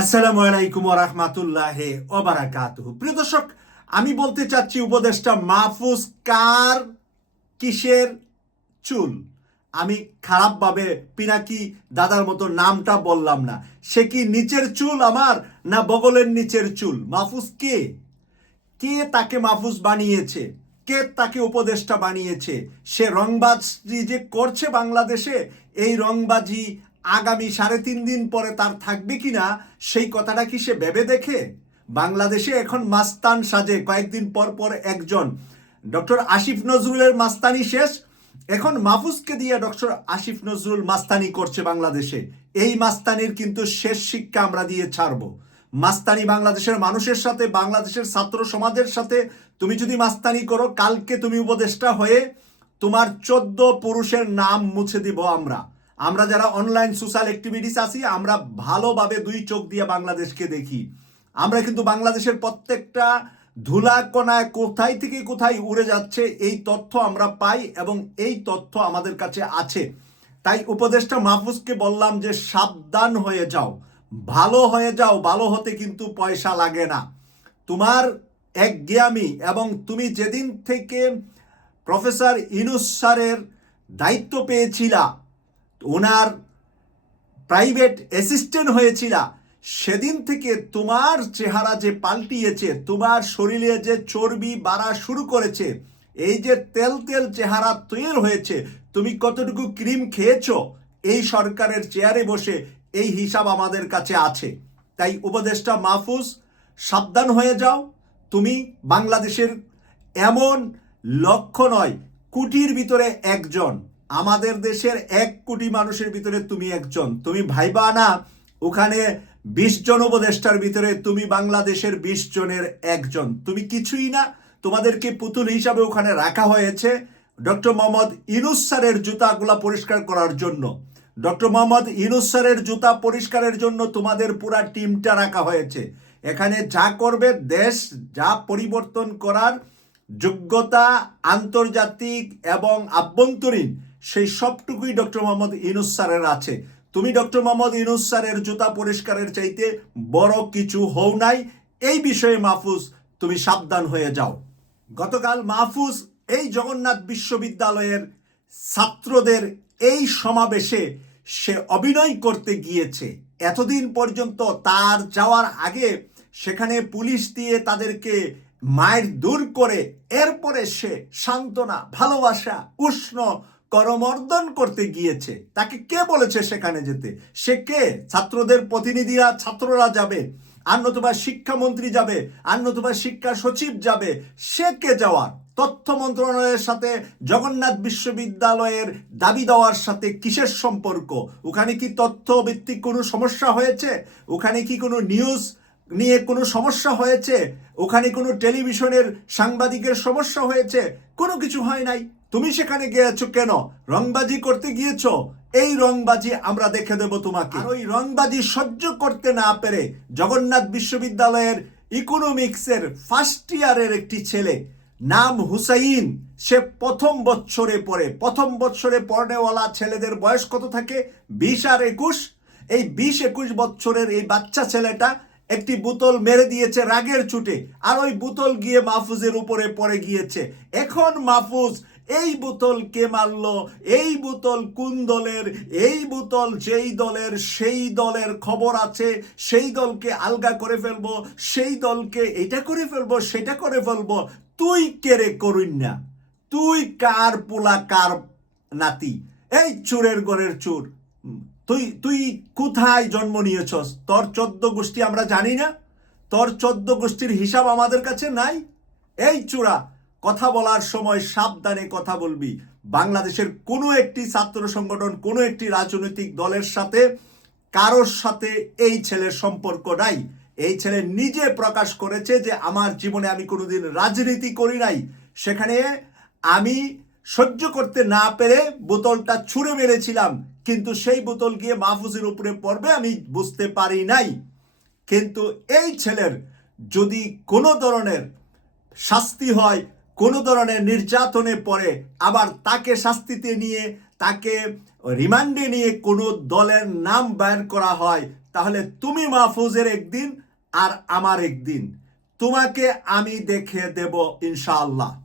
আসসালামু আলাইকুম রহমাতুল্লাহ ওবারাকাতুহ প্রিয় দর্শক, আমি বলতে চাচ্ছি উপদেষ্টা মাহফুজ কার কিসের চুল? আমি খারাপভাবে পিনাকি দাদার মতো নামটা বললাম না। সে কি নিচের চুল আমার না বগলের নিচের চুল? মাহফুজ কে? কে তাকে মাহফুজ বানিয়েছে? কে তাকে উপদেষ্টা বানিয়েছে? সে রংবাজি যে করছে বাংলাদেশে, এই রংবাজি আগামী সাড়ে তিন দিন পরে তার থাকবে কিনা সেই কথাটা কি সে ভেবে দেখে? বাংলাদেশে এখন মাস্তান সাজে, কয়েকদিন পর পর একজন। ডক্টর আসিফ নজরুলের মাস্তানি শেষ। এখন মাহফুজকে দিয়ে ডক্টর আসিফ নজরুল মাস্তানি করছে বাংলাদেশে। এই মাস্তানির কিন্তু শেষ শিক্ষা আমরা দিয়ে ছাড়বো। মাস্তানি বাংলাদেশের মানুষের সাথে, বাংলাদেশের ছাত্র সমাজের সাথে তুমি যদি মাস্তানি করো, কালকে তুমি উপদেষ্টা হয়ে তোমার চোদ্দ পুরুষের নাম মুছে দিব আমরা। আমরা যারা অনলাইন সোশ্যাল অ্যাক্টিভিটিস আছি, আমরা ভালোভাবে দুই চোখ দিয়ে বাংলাদেশকে দেখি। আমরা কিন্তু বাংলাদেশের প্রত্যেকটা ধুলা কণায় কোথায় থেকে কোথায় উড়ে যাচ্ছে, এই তথ্য আমরা পাই এবং এই তথ্য আমাদের কাছে আছে। তাই উপদেষ্টা মাহফুজকে বললাম যে, সাবধান হয়ে যাও। ভালো হয়ে যাও, ভালো হতে কিন্তু পয়সা লাগে না। তোমার এক এবং তুমি যেদিন থেকে প্রফেসর ইনুস স্যারের দায়িত্ব পেয়েছিলা ওনার প্রাইভেট অ্যাসিস্ট্যান্ট হয়েছিলা। সেদিন থেকে তোমার চেহারা যে পাল্টিয়েছে, তোমার শরীরে যে চর্বি বাড়া শুরু করেছে, এই যে তেল তেল চেহারা তৈরি হয়েছে, তুমি কতটুকু ক্রিম খেয়েছো? এই সরকারের চেয়ারে বসে এই হিসাব আমাদের কাছে আছে। তাই উপদেষ্টা মাহফুজ, সাবধান হয়ে যাও। তুমি বাংলাদেশের এমন লক্ষ্য নয়, কুটির ভিতরে একজন। আমাদের দেশের এক কোটি মানুষের ভিতরে তুমি একজন। তুমি ভাইবা না, ওখানে বিশ জন উপদেষ্টার ভিতরে তুমি বাংলাদেশের বিশ জনের একজন। তুমি কিছুই না, তোমাদেরকে পুতুল হিসাবে ওখানে রাখা হয়েছে ডক্টর মোহাম্মদ ইনুস স্যারের জুতাগুলা পরিষ্কার করার জন্য। ডক্টর মোহাম্মদ ইনুস স্যারের জুতা পরিষ্কারের জন্য তোমাদের পুরা টিমটা রাখা হয়েছে। এখানে যা করবে দেশ, যা পরিবর্তন করার যোগ্যতা আন্তর্জাতিক এবং আভ্যন্তরীণ সেই সবটুকুই ডক্টর মোহাম্মদ ইনুস স্যারের আছে। তুমি ডক্টর মোহাম্মদ ইনুস স্যারের জুতা পরিষ্কারের চাইতে বড় কিছু হও নাই। এই বিষয়ে মাহফুজ, তুমি সাবধান হয়ে যাও। গতকাল মাহফুজ এই জগন্নাথ বিশ্ববিদ্যালয়ের ছাত্রদের এই সমাবেশে সে অভিনয় করতে গিয়েছে। এতদিন পর্যন্ত তার যাওয়ার আগে সেখানে পুলিশ দিয়ে তাদেরকে মায়ের দূর করে, এরপরে সে সান্ত্বনা, ভালোবাসা, উষ্ণ করমর্দন করতে গিয়েছে। তাকে কে বলেছে সেখানে যেতে? সে কে? ছাত্রদের প্রতিনিধিরা, ছাত্ররা যাবে। আর নতুবা শিক্ষামন্ত্রী যাবে আর নতুবা শিক্ষা সচিব যাবে। সে কে যাওয়ার? তথ্য মন্ত্রণালয়ের সাথে, জগন্নাথ বিশ্ববিদ্যালয়ের দাবি দেওয়ার সাথে কিসের সম্পর্ক? ওখানে কি তথ্য ভিত্তিক কোনো সমস্যা হয়েছে? ওখানে কি কোনো নিউজ নিয়ে কোনো সমস্যা হয়েছে? ওখানে কোনো টেলিভিশনের সাংবাদিকের সমস্যা হয়েছে? কোনো কিছু হয় নাই? তুমি সেখানে গিয়েছো কেন? রংবাজি করতে গিয়েছো? এই রংবাজি আমরা দেখে দেব তোমাকে। আর ওই রংবাজি সহ্য করতে না পেরে জগন্নাথ বিশ্ববিদ্যালয়ের ইকোনমিক্সের ফার্স্ট ইয়ারের একটি ছেলে নাম হুসাইন, সে প্রথম বছরে পড়ে। প্রথম বছরে পড়নেওয়ালা ছেলেদের বয়স কত থাকে? বিশ আর একুশ। এই বিশ একুশ বছরের এই বাচ্চা ছেলেটা একটি বোতল মেরে দিয়েছে রাগের চুটে আর ওই বোতল গিয়ে মাহফুজের উপরে পড়ে গিয়েছে। এখন মাহফুজ, এই বোতল কে মারলো? এই বোতল কোন দলের? এই বোতল যেই দলের, সেই দলের খবর আছে। সেই দলকে আলগা করে ফেলব, সেই দলকে এটা করে ফেলব, সেটা করে ফেলব। তুই কেড়ে করুন না তুই কার পোলা, কার নাতি? এই চোরের গড়ের চোর। তুই তুই কোথায় জন্ম নিয়েছস? তোর চোদ্দ গোষ্ঠী আমরা জানি না। তোর চোদ্দ গোষ্ঠীর হিসাব আমাদের কাছে নাই। এই চূড়া, কথা বলার সময় সাবধানে কথা বলবি। বাংলাদেশের কোনো একটি ছাত্র সংগঠন, কোনো একটি রাজনৈতিক দলের সাথে কারোর সাথে এই ছেলের সম্পর্ক নাই। এই ছেলে নিজে প্রকাশ করেছে যে, আমার জীবনে আমি কোনোদিন রাজনীতি করি নাই। সেখানে আমি সহ্য করতে না পেরে বোতলটা ছুঁড়ে মেরেছিলাম। কিন্তু সেই বোতল গিয়ে মাহফুজের উপরে পড়বে আমি বুঝতে পারি নাই। কিন্তু এই ছেলের যদি কোনো ধরনের শাস্তি হয়, কোনো ধরনের নির্যাতনে পড়ে, আবার তাকে শাস্তিতে নিয়ে, তাকে রিমান্ডে নিয়ে কোনো দলের নাম বের করা হয়, তাহলে তুমি মাহফুজের একদিন আর আমার একদিন। তোমাকে আমি দেখে দেব ইনশাআল্লাহ।